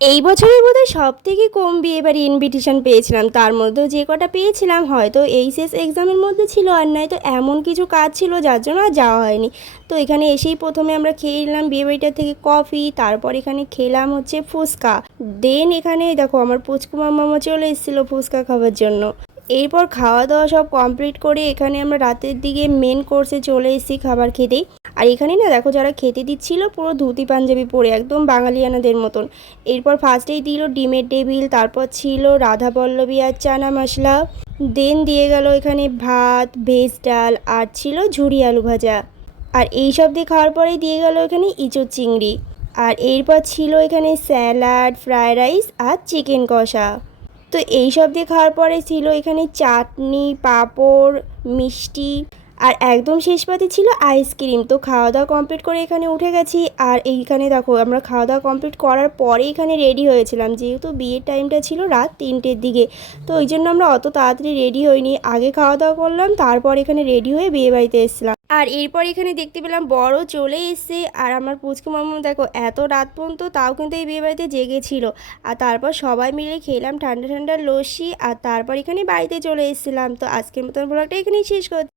এই বছরের বোধহয় সবথেকে কম বিয়েবাড়ি ইনভিটেশন পেয়েছিলাম। তার মধ্যেও যে কটা পেয়েছিলাম হয়তো এইচএস এক্সামের মধ্যে ছিল, আর নয়তো এমন কিছু কাজ ছিল যার জন্য আর যাওয়া হয়নি। তো এখানে এসেই প্রথমে আমরা খেয়ে নিলাম বিয়েবাড়িটা থেকে কফি, তারপর এখানে খেলাম হচ্ছে ফুচকা। দেন এখানে দেখো আমার পুচকু মামা চলে এসেছিলো ফুচকা খাওয়ার জন্য। এরপর খাওয়া দাওয়া সব কমপ্লিট করে এখানে আমরা রাতের দিকে মেন কোর্সে চলে এসেছি খাবার খেতেই। আর এখানে না দেখো যারা খেতে দিচ্ছিল পুরো ধুতি পাঞ্জাবি পরে একদম বাঙালিয়ানাদের মতন। এরপর ফার্স্টেই দিল ডিমের টেবিল, তারপর ছিল রাধা পল্লবী আর চানা মশলা। দেন দিয়ে গেল এখানে ভাত, ভেজ ডাল, আর ছিল ঝুরি আলু ভাজা। আর এই সব দিয়ে খাওয়ার পরেই দিয়ে গেল এখানে ইঁচড় চিংড়ি। আর এরপর ছিল এখানে স্যালাড, ফ্রায়েড রাইস আর চিকেন কষা। তো এই সব দিয়ে খাওয়ার পরে ছিল এখানে চাটনি, পাঁপড়, মিষ্টি, আর একদম শেষ পাতে ছিল আইসক্রিম। তো খাওয়া দাওয়া কমপ্লিট করে এখানে উঠে গেছি। আর এইখানে দেখো আমরা খাওয়া দাওয়া কমপ্লিট করার পরে এখানে রেডি হয়েছিলাম, যেহেতু বিয়ের টাইমটা ছিল রাত 3টের দিকে। তো ওই জন্য আমরা অত তাড়াতাড়ি রেডি হইনি, আগে খাওয়া দাওয়া করলাম, তারপর এখানে রেডি হয়ে বিয়ে বাড়িতে এসেছিলাম। আর এরপর এখানে দেখতে পেলাম বড় চলে এসছে, আর আমার পুচকু মামু দেখো এত রাত পর্যন্ত তাও কিন্তু এই বিয়ে বাড়িতে জেগেছিল। আর তারপর সবাই মিলে খেলাম ঠান্ডা ঠান্ডা লস্যি, আর তারপর এখানে বাড়িতে চলে এসেছিলাম। তো আজকের মতন ব্লগটা এখানেই শেষ করছি।